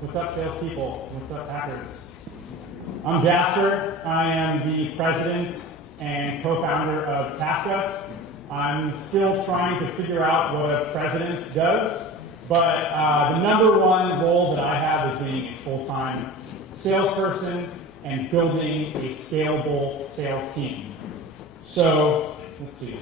What's up, salespeople? What's up, hackers? I'm Jaspar. I am the president and co-founder of Taskus. I'm still trying to figure out what a president does, but the number one role that I have is being a full-time salesperson and building a scalable sales team. So, let's see.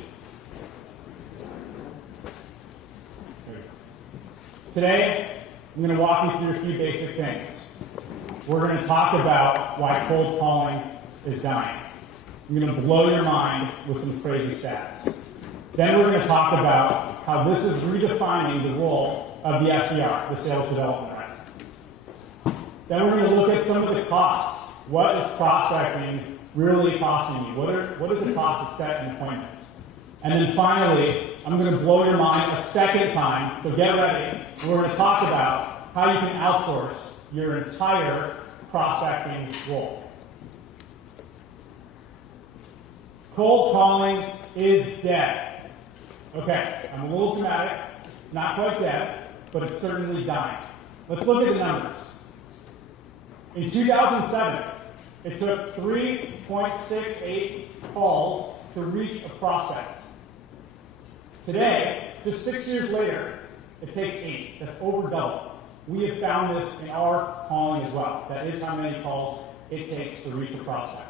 Today, I'm going to walk you through a few basic things. We're going to talk about why cold calling is dying. I'm going to blow your mind with some crazy stats. Then we're going to talk about how this is redefining the role of the SDR, the sales development rep. Then we're going to look at some of the costs. What is prospecting really costing you? What is the cost of setting an appointment? And then finally, I'm going to blow your mind a second time, so get ready. We're going to talk about how you can outsource your entire prospecting role. Cold calling is dead. Okay, I'm a little dramatic. It's not quite dead, but it's certainly dying. Let's look at the numbers. In 2007, it took 3.68 calls to reach a prospect. Today, just 6 years later, it takes 8. That's over double. We have found this in our calling as well. That is how many calls it takes to reach a prospect.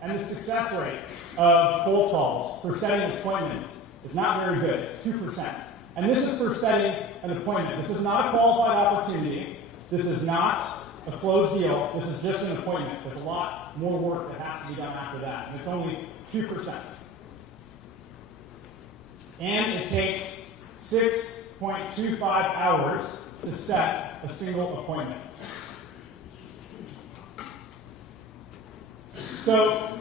And the success rate of cold calls for setting appointments is not very good. It's 2%. And this is for setting an appointment. This is not a qualified opportunity. This is not a closed deal. This is just an appointment. There's a lot more work that has to be done after that. And it's only 2%. And it takes 6.25 hours to set a single appointment. So,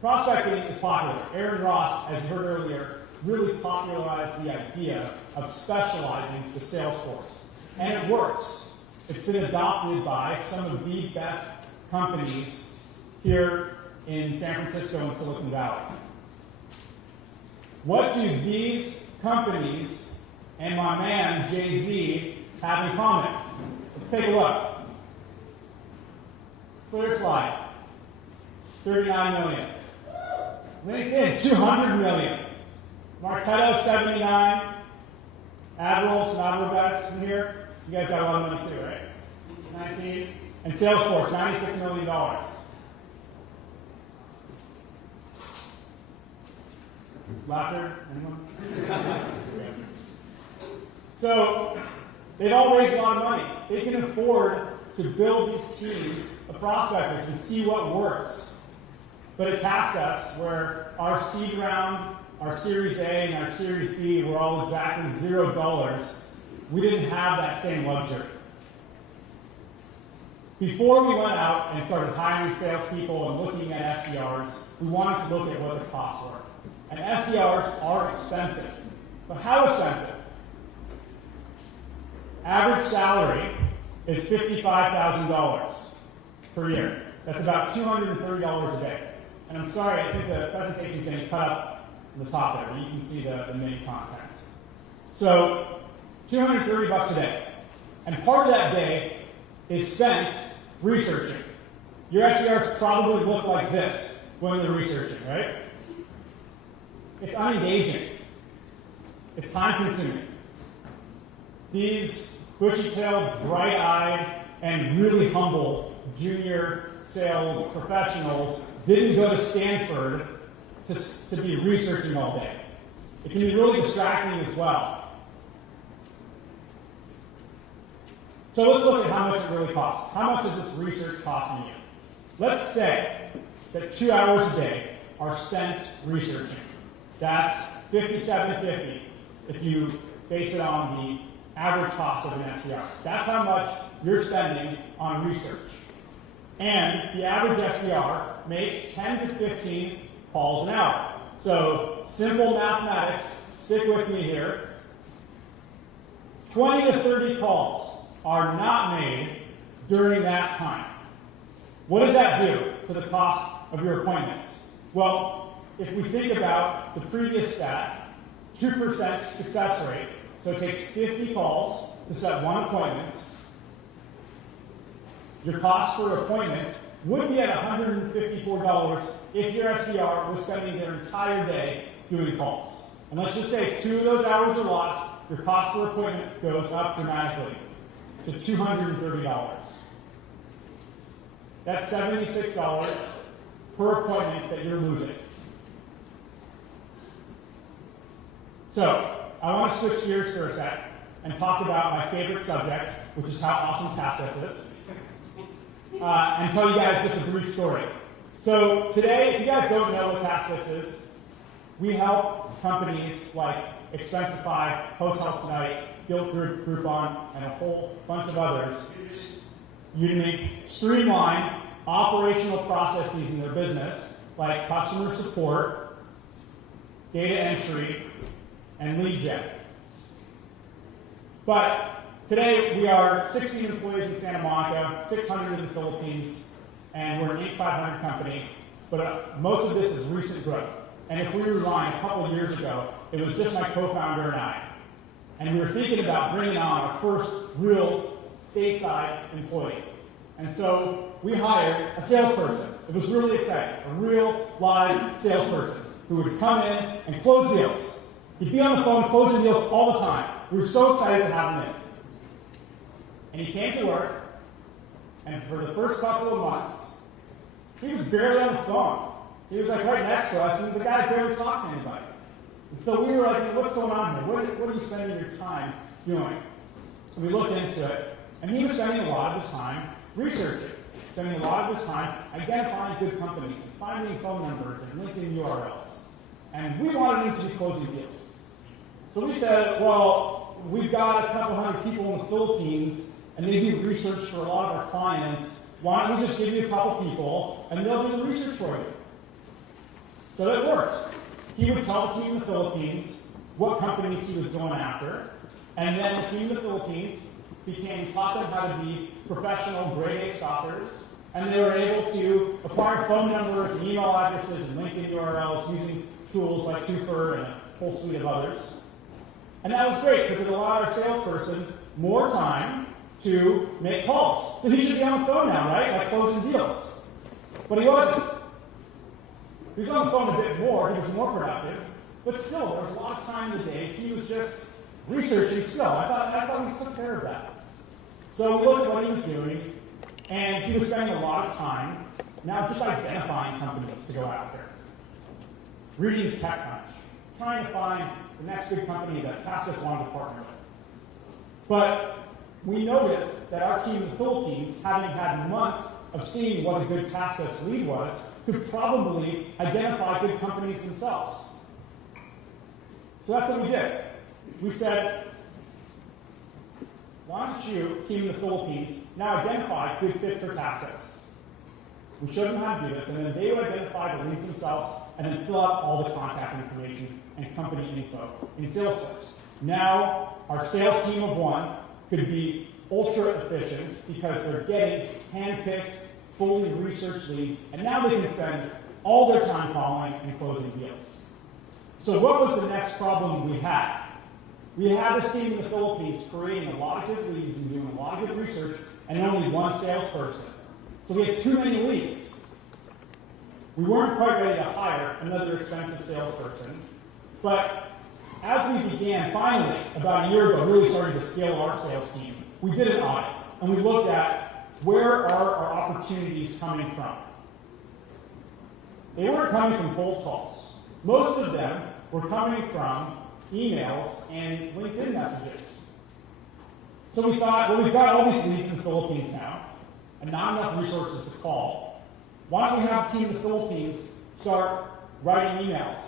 prospecting is popular. Aaron Ross, as you heard earlier, really popularized the idea of specializing the sales force. And it works. It's been adopted by some of the best companies here in San Francisco and Silicon Valley. What do these companies and my man, Jay-Z, have in common? Let's take a look. Clear slide. 39 million. LinkedIn, 200 million. Marketo, 79. Admiral, some Admiral guys in here. You guys got a lot of money too, right? 19. And Salesforce, $96 million. Laughter? Anyone? So, they've all raised a lot of money. They can afford to build these teams of prospectors and see what works. But at Taskus, where our seed round, our Series A, and our Series B were all exactly $0, we didn't have that same luxury. Before we went out and started hiring salespeople and looking at SDRs, we wanted to look at what the costs were. And SDRs are expensive. But how expensive? Average salary is $55,000 per year. That's about $230 a day. And I'm sorry, I think the presentation is going to cut up in the top there, but you can see the main content. So, $230 a day. And part of that day is spent researching. Your SDRs probably look like this when they're researching, right? It's unengaging. It's time-consuming. These bushy-tailed, bright-eyed, and really humble junior sales professionals didn't go to Stanford to be researching all day. It can be really distracting as well. So let's look at how much it really costs. How much is this research costing you? Let's say that 2 hours a day are spent researching. That's $57.50 if you base it on the average cost of an SDR. That's how much you're spending on research. And the average SDR makes 10 to 15 calls an hour. So simple mathematics, stick with me here. 20 to 30 calls are not made during that time. What does that do to the cost of your appointments? Well, if we think about the previous stat, 2% success rate, So it takes 50 calls to set one appointment. Your cost per appointment would be at $154 if your SDR was spending their entire day doing calls. And let's just say 2 of those hours are lost, your cost per appointment goes up dramatically to $230. That's $76 per appointment that you're losing. So, I want to switch gears for a sec and talk about my favorite subject, which is how awesome Taskus is, and tell you guys just a brief story. So today, if you guys don't know what Taskus is, we help companies like Expensify, Hotel Tonight, Guild Group, Groupon, and a whole bunch of others, Udemy, streamline operational processes in their business, like customer support, data entry, and lead gen. But today we are 16 employees in Santa Monica, 600 in the Philippines, and we're an Inc. 500 company, but most of this is recent growth. And if we rewind a couple of years ago, it was just my co-founder and I. And we were thinking about bringing on our first real stateside employee. And so we hired a salesperson. It was really exciting, a real live salesperson who would come in and close deals. He'd be on the phone closing deals all the time. We were so excited to have him in. And he came to work, and for the first couple of months, he was barely on the phone. He was like right next to us, and the guy barely talked to anybody. And so we were like, what's going on here? What are you spending your time doing? And we looked into it, and he was spending a lot of his time researching, spending a lot of his time identifying good companies, and finding phone numbers and LinkedIn URLs. And we wanted him to be closing deals. So we said, well, we've got a couple hundred people in the Philippines, and they do research for a lot of our clients. Why don't we just give you a couple people, and they'll do the research for you? So it worked. He would tell the team in the Philippines what companies he was going after, and then the team in the Philippines taught them how to be professional grade A stalkers, and they were able to acquire phone numbers and email addresses and LinkedIn URLs using tools like Twofer and a whole suite of others. And that was great because it allowed our salesperson more time to make calls. So he should be on the phone now, right? Like closing deals. But he wasn't. He was on the phone a bit more. He was more productive. But still, there was a lot of time in the day. He was just researching still. I thought we took care of that. So we looked at what he was doing, and he was spending a lot of time now just identifying companies to go after. Reading TechCrunch, trying to find the next big company that Taskus wanted to partner with. But we noticed that our team in the Philippines, having had months of seeing what a good Taskus lead was, could probably identify good companies themselves. So that's what we did. We said, why don't you, team in the Philippines, now identify good fits for Taskus? We showed them how to do this, and then they would identify the leads themselves and then fill out all the contact information and company info in Salesforce. Now, our sales team of one could be ultra efficient because they're getting hand-picked, fully researched leads, and now they can spend all their time calling and closing deals. So what was the next problem we had? We had this team in the Philippines creating a lot of good leads and doing a lot of good research, and only one salesperson. So we had too many leads. We weren't quite ready to hire another expensive salesperson, but as we began, finally, about a year ago, really starting to scale our sales team, we did an audit, and we looked at where are our opportunities coming from. They weren't coming from cold calls. Most of them were coming from emails and LinkedIn messages. So we thought, well, we've got all these leads in the Philippines now, and not enough resources to call. Why don't we have a team in the Philippines start writing emails?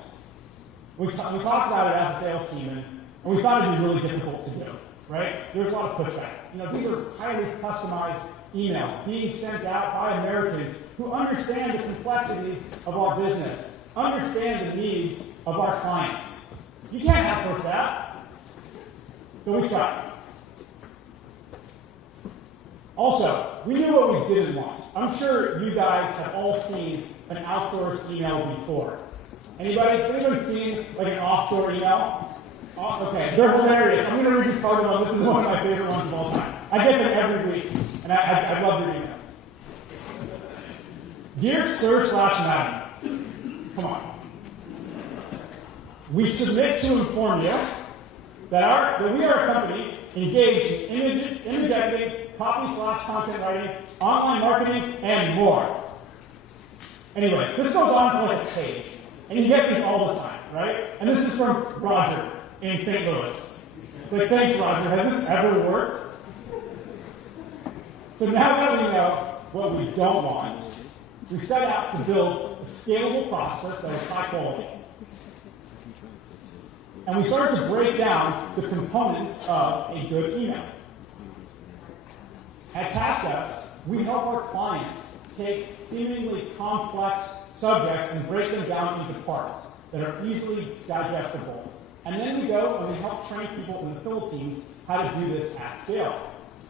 We talked about it as a sales team, and we thought it'd be really difficult to do, right? There's a lot of pushback. These are highly customized emails being sent out by Americans who understand the complexities of our business, understand the needs of our clients. You can't outsource that. So we tried. Also, we knew what we didn't want. I'm sure you guys have all seen an outsourced email before. Anybody seen like an offshore email? Oh, okay, they're hilarious. I'm going to read you part of one. This is one of my favorite ones of all time. I get them every week, and I love reading them. Dear Sir/Madam, come on. We submit to inform you that we are a company engaged in image editing, copy/content writing, online marketing, and more. Anyways, this goes on for like a page, and you get these all the time, right? And this is from Roger in St. Louis. Like, thanks, Roger. Has this ever worked? So now that we know what we don't want, we set out to build a scalable process that is high quality. And we started to break down the components of a good email. At Taskus, we help our clients take seemingly complex subjects and break them down into parts that are easily digestible. And then we go and we help train people in the Philippines how to do this at scale.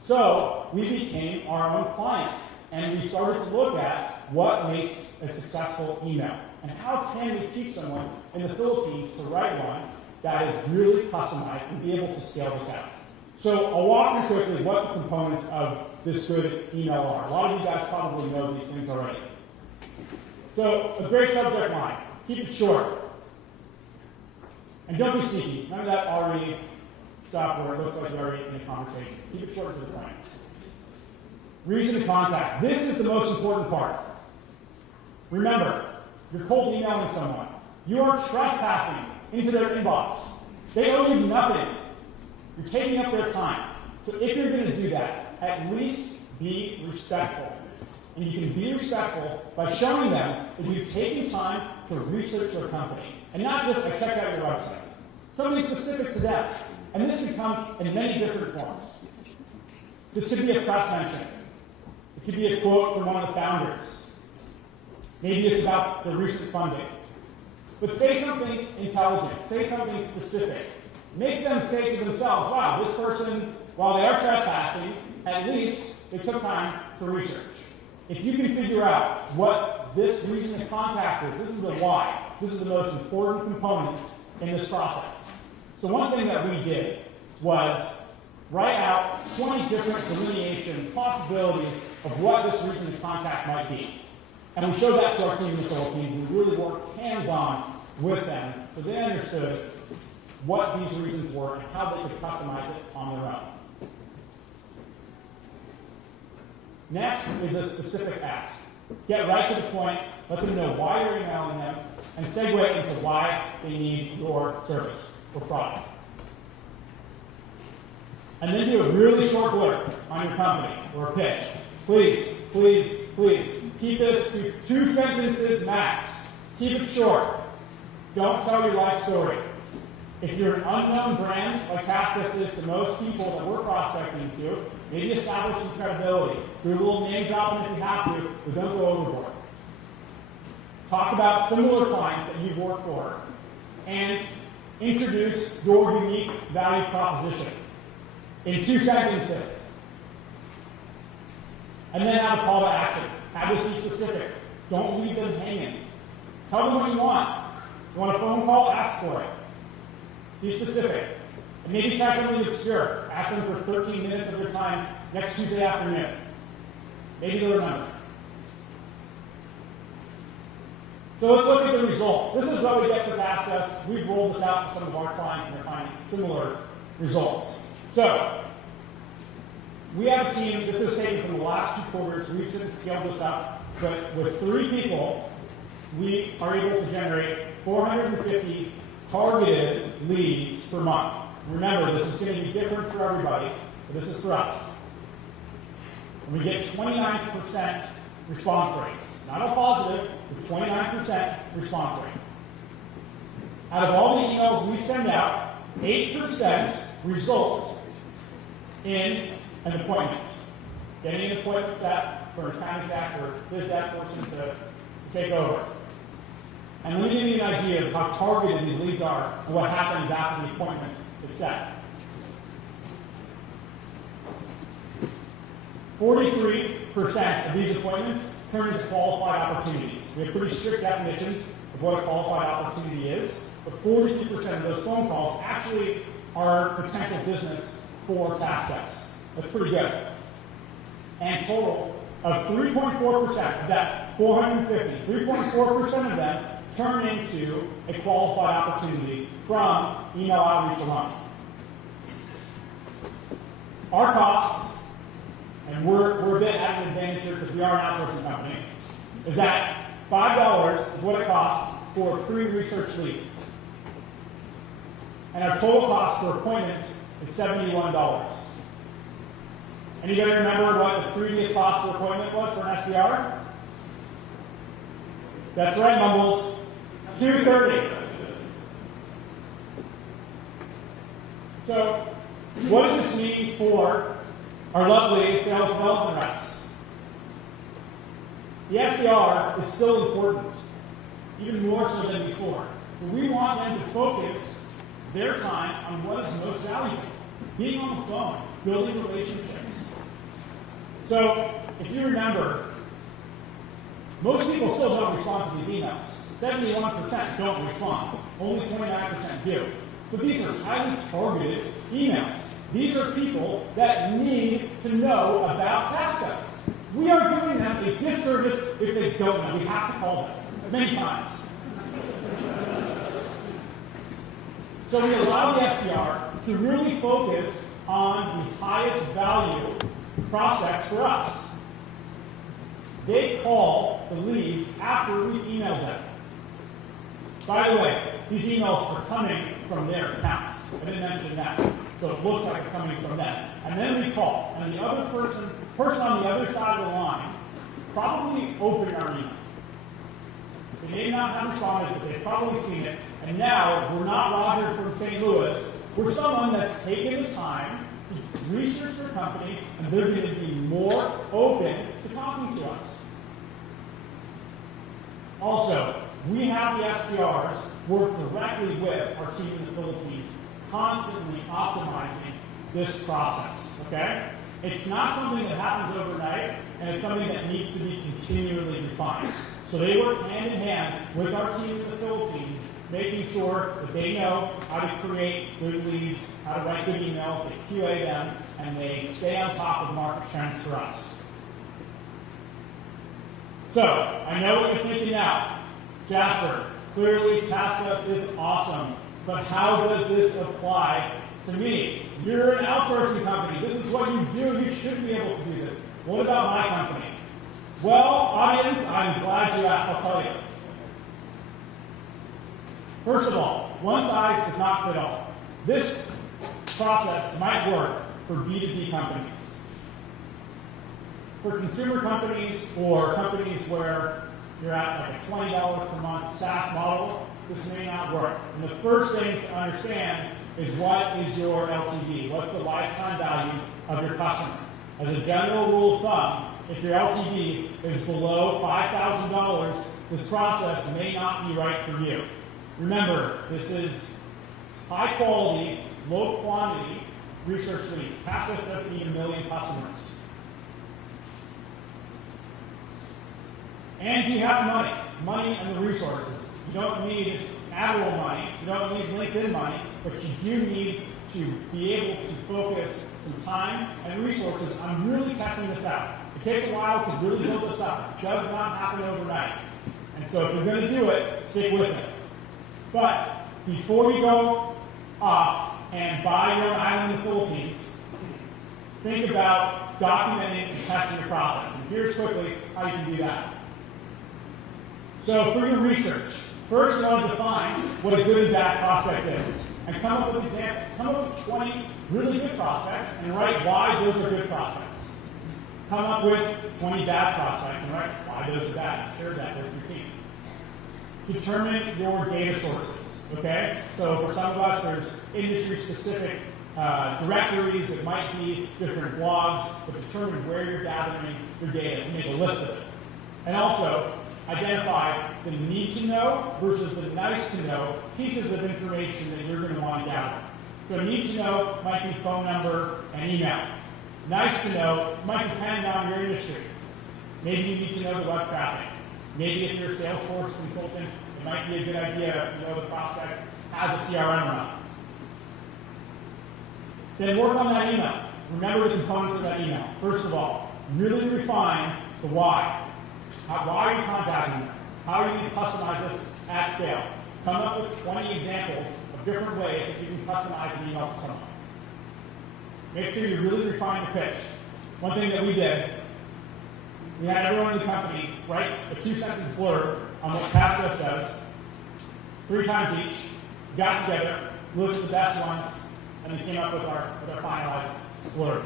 So we became our own client, and we started to look at what makes a successful email, and how can we teach someone in the Philippines to write one that is really customized and be able to scale this out. So I'll walk through quickly what the components of this good email are. A lot of you guys probably know these things already. So a great subject line. Keep it short. And don't be sneaky. None of that already stuff where it looks like you're already in a conversation. Keep it short to the point. Reason to contact. This is the most important part. Remember, you're cold emailing someone. You are trespassing into their inbox. They owe you nothing. You're taking up their time. So if you're going to do that, at least be respectful. And you can be respectful by showing them that you've taken time to research their company. And not just, I checked out your website. Something specific to them. And this can come in many different forms. This could be a press mention. It could be a quote from one of the founders. Maybe it's about the recent funding. But say something intelligent. Say something specific. Make them say to themselves, wow, this person, while they are trespassing, at least they took time for research. If you can figure out what this reason to contact is, this is the why. This is the most important component in this process. So one thing that we did was write out 20 different delineations, possibilities of what this reason to contact might be. And we showed that to our team in the Philippines. We really worked hands-on with them so they understood what these reasons were and how they could customize it on their own. Next is a specific ask. Get right to the point, let them know why you're emailing them, and segue into why they need your service or product. And then do a really short blurb on your company or a pitch. Please, please, please, keep this to 2 sentences max. Keep it short. Don't tell your life story. If you're an unknown brand, like Taskus is to most people that we're prospecting to, maybe establish some credibility. Do a little name dropping if you have to, but don't go overboard. Talk about similar clients that you've worked for, and introduce your unique value proposition in 2 sentences. And then have a call to action. Have this be specific. Don't leave them hanging. Tell them what you want. You want a phone call? Ask for it. Be specific. And maybe try something obscure. Ask them for 13 minutes of their time next Tuesday afternoon. Maybe they'll remember. So let's look at the results. This is what we get for Taskus. We've rolled this out for some of our clients and they're finding similar results. So, we have a team, this is taken from the last 2 quarters, we've since scaled this up, but with 3 people, we are able to generate 450 targeted leads per month. Remember, this is going to be different for everybody, but this is for us. And we get 29% response rates. Not all positive, but 29% response rate. Out of all the emails we send out, 8% result in an appointment. Getting an appointment set for an account exec or biz dev person to take over. And let me give you an idea of how targeted these leads are and what happens after the appointment is set. 43% of these appointments turn into qualified opportunities. We have pretty strict definitions of what a qualified opportunity is, but 42% of those phone calls actually are potential business for Taskus. That's pretty good. And total of 3.4% of that 450, 3.4% of them turn into a qualified opportunity from email outreach alone. Our costs, and we're a bit at an advantage here because we are an outsourcing company, is that $5 is what it costs for a pre-research lead. And our total cost per appointment is $71. Anybody remember what the previous cost per appointment was for an SDR? That's right, Mumbles. $230. So, what does this mean for our lovely sales development reps? The SDR is still important, even more so than before. But we want them to focus their time on what is most valuable, being on the phone, building relationships. So, if you remember, most people still don't respond to these emails. 71% don't respond. Only 29% do. But these are highly targeted emails. These are people that need to know about Taskus. We are doing them a disservice if they don't know. We have to call them many times. So we allow the SDR to really focus on the highest value prospects for us. They call the leads after we email them. By the way, these emails are coming from their accounts. I didn't mention that. So it looks like it's coming from them. And then we call. And the other person on the other side of the line probably opened our email. They may not have responded, but they've probably seen it. And now we're not Roger from St. Louis. We're someone that's taken the time to research their company, and they're going to be more open to talking to us. Also, we have the SDRs work directly with our team in the Philippines, constantly optimizing this process, okay? It's not something that happens overnight, and it's something that needs to be continually refined. So they work hand in hand with our team in the Philippines, making sure that they know how to create good leads, how to write good emails, they QA them, and they stay on top of market trends for us. So, I know what you're thinking now. Jasper, clearly Taskus is awesome, but how does this apply to me? You're an outsourcing company. This is what you do. You should be able to do this. What about my company? Well, audience, I'm glad you asked. I'll tell you. First of all, one size does not fit all. This process might work for B2B companies. For consumer companies or companies where you're at like a $20 per month SaaS model, this may not work. And the first thing to understand is what is your LTV? What's the lifetime value of your customer? As a general rule of thumb, if your LTV is below $5,000, this process may not be right for you. Remember, this is high quality, low quantity research leads. Taskus doesn't need 1 million customers. And you have money and the resources. You don't need AdWords money, you don't need LinkedIn money, but you do need to be able to focus some time and resources on really testing this out. It takes a while to really build this up. It does not happen overnight. And so if you're going to do it, stick with it. But before you go off and buy your own island in the Philippines, think about documenting and testing the process. And here's quickly how you can do that. So for your research, first you want to define what a good and bad prospect is. And come up with examples. Come up with 20 really good prospects and write why those are good prospects. Come up with 20 bad prospects and write why those are bad. Share that with your team. Determine your data sources. Okay? So for some of us, there's industry-specific directories. It might be different blogs, but determine where you're gathering your data and make a list of it. And also, identify the need to know versus the nice to know pieces of information that you're going to want to gather. So need to know might be phone number and email. Nice to know might depend on your industry. Maybe you need to know the web traffic. Maybe if you're a Salesforce consultant, It might be a good idea if you know the prospect has a CRM run. Then work on that email. Remember the components of that email. First of all, really refine the why. Why are you contacting them? How are you going to customize this at scale? Come up with 20 examples of different ways that you can customize an email to someone. Make sure you really refine the pitch. One thing that we did, we had everyone in the company write a 2-sentence blurb on what Taskus does, 3 times each, got together, looked at the best ones, and then came up with our finalized blurb.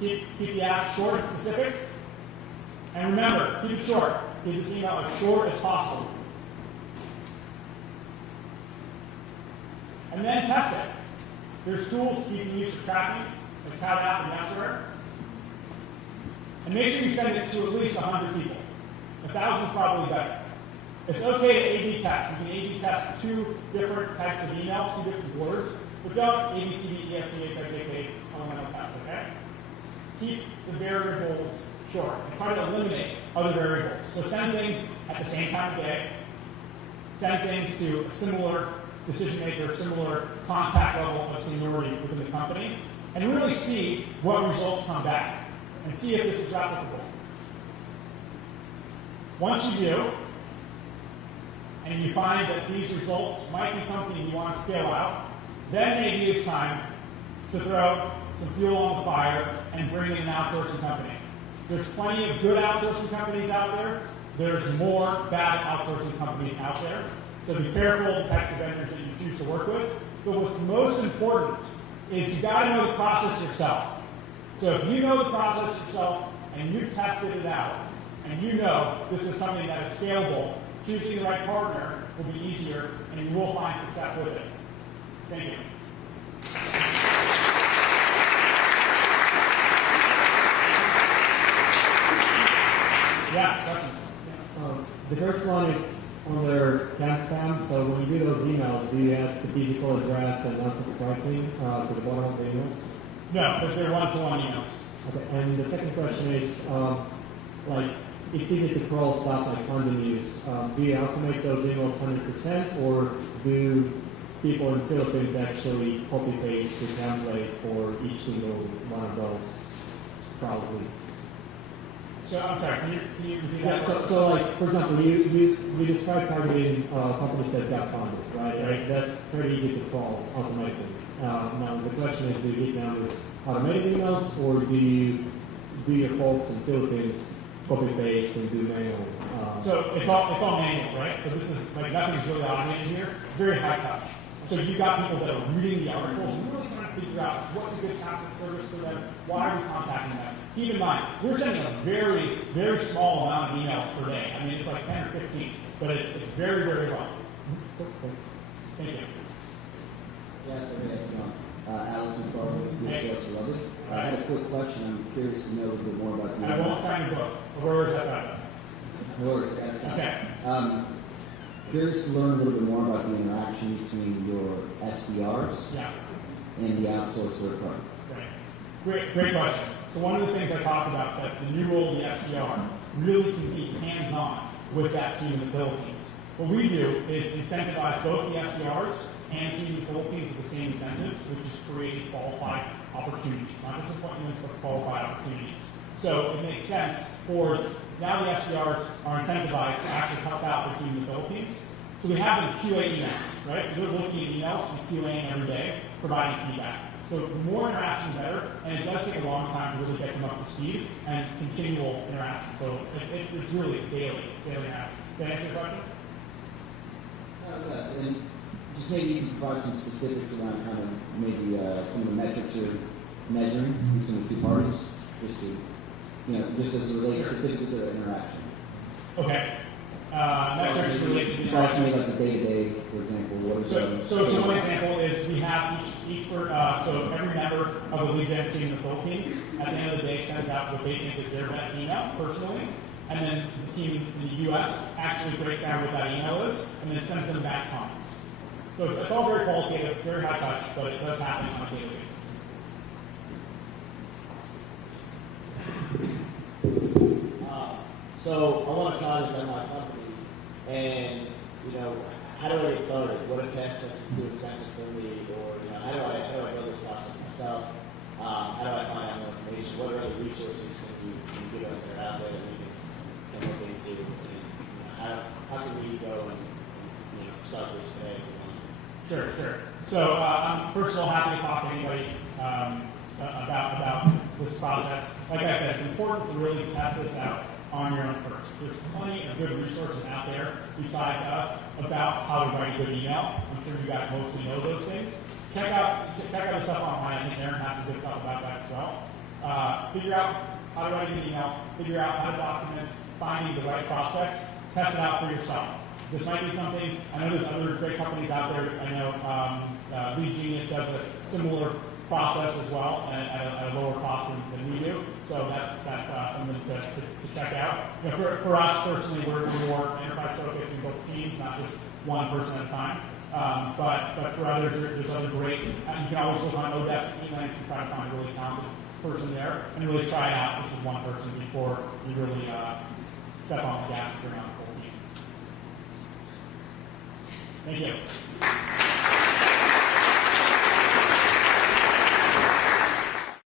Keep the ask short and specific, and remember, keep it short. Keep this email as short as possible. And then test it. There's tools you can use for tracking, like Tab and Jaspar. And make sure you send it to at least 100 people. 1,000 is probably better. It's okay to A/B test. You can A/B test 2 different types of emails, 2 different words, but don't A, B, C, D, E, F, G, H, I, J, K, elemental test, okay? Keep the variables short and try to eliminate other variables. So send things at the same time of day. Send things to a similar decision maker, similar contact level of seniority within the company, and really see what results come back and see if this is replicable. Once you do, and you find that these results might be something you want to scale out, then maybe it's time to throw some fuel on the fire and bring in an outsourcing company. There's plenty of good outsourcing companies out there. There's more bad outsourcing companies out there. So be careful of the types of vendors that you choose to work with. But what's most important is you got to know the process yourself. So if you know the process yourself and you've tested it out and you know this is something that is scalable, choosing the right partner will be easier and you will find success with it. Thank you. Yeah, questions? The first one is on their timestamp. So when you do those emails, do you have the physical address and unsubscribing to the bottom of the emails? No, because they're one-to-one emails. Okay. And the second question is, like, it's easy to crawl stuff like London News. Do you automate those emails 100%, or do people in the Philippines actually copy-paste the template for each single one of those probably? So I'm sorry, can you repeat Yeah, that? so like, for example, you describe targeting companies that got funded, right? That's pretty easy to crawl automatically. Now the question is, do you get down with automated emails, or do your folks in the Philippines copy paste and do manual? So it's all manual, right? So this is like nothing's really automated here. It's very high touch. So you've got people that are reading the articles and really trying to figure out what's a good Taskus service for them, why are we contacting them. Keep in mind, we're sending a very, very small amount of emails per day. I mean, it's like 10 or 15, but it's very, very low. Thank you. Yes, it's Alex and Farley, Research Lovely. I had a quick question. I'm curious to know a little bit more about the. And I won't sign the book. Where is that at? No worries, that's Okay. Curious to learn a little bit more about the interaction between your SDRs and the outsourced third party. Right. Great question. So one of the things I talked about, that the new role of the SDR really can be hands-on with that team in the Philippines. What we do is incentivize both the SDRs and team in the Philippines with the same incentives, which is create qualified opportunities, not just appointments, but qualified opportunities. So it makes sense for, now the SDRs are incentivized to actually help out the team in the Philippines. So we have them QA emails, right? So they're looking at emails and QAing every day, providing feedback. So the more interaction, better, and it does take a long time to really get them up to speed and continual interaction. So it's daily interaction. Did I answer your question? Yes, and just maybe you can provide some specifics around kind of maybe some of the metrics you're measuring between the two parties, just to, just as it relates specifically to the interaction. Okay. Metrics related to the Talk to me like the day-to-day, for example. What is so one example is we have so every member of the lead gen team in the Philippines at the end of the day sends out what they think is their best email personally, and then the team in the U.S. actually breaks down what that email is and then sends them back comments. So it's all very qualitative, very high touch, but it does happen on a daily basis. So I want to try this at my company, and how do I get started? What if Taskus is too expensive for me? Or, how do I build this process myself? How do I find out more information? What are other resources can you give us that are out there that we can look into? And, how can we go and start this today? Sure. So I'm first of all happy to talk to anybody about this process. Like I said, it's important to really test this out on your own first. There's plenty of good resources out there besides us about how to write a good email. I'm sure you guys mostly know those things. Check out the stuff online. I think Aaron has some good stuff about that as well. Figure out how to write a good email. Figure out how to document finding the right prospects. Test it out for yourself. This might be something, I know there's other great companies out there. I know Lead Genius does a similar process as well at a lower cost than we do. So that's something to check out. For us personally, we're more enterprise focused. We build teams, not just one person at a time. But for others, there's other great. You can always look on Odesk Links and try to find a really talented person there and really try it out just with one person before you really step on the gas and bring on the whole team. Thank you.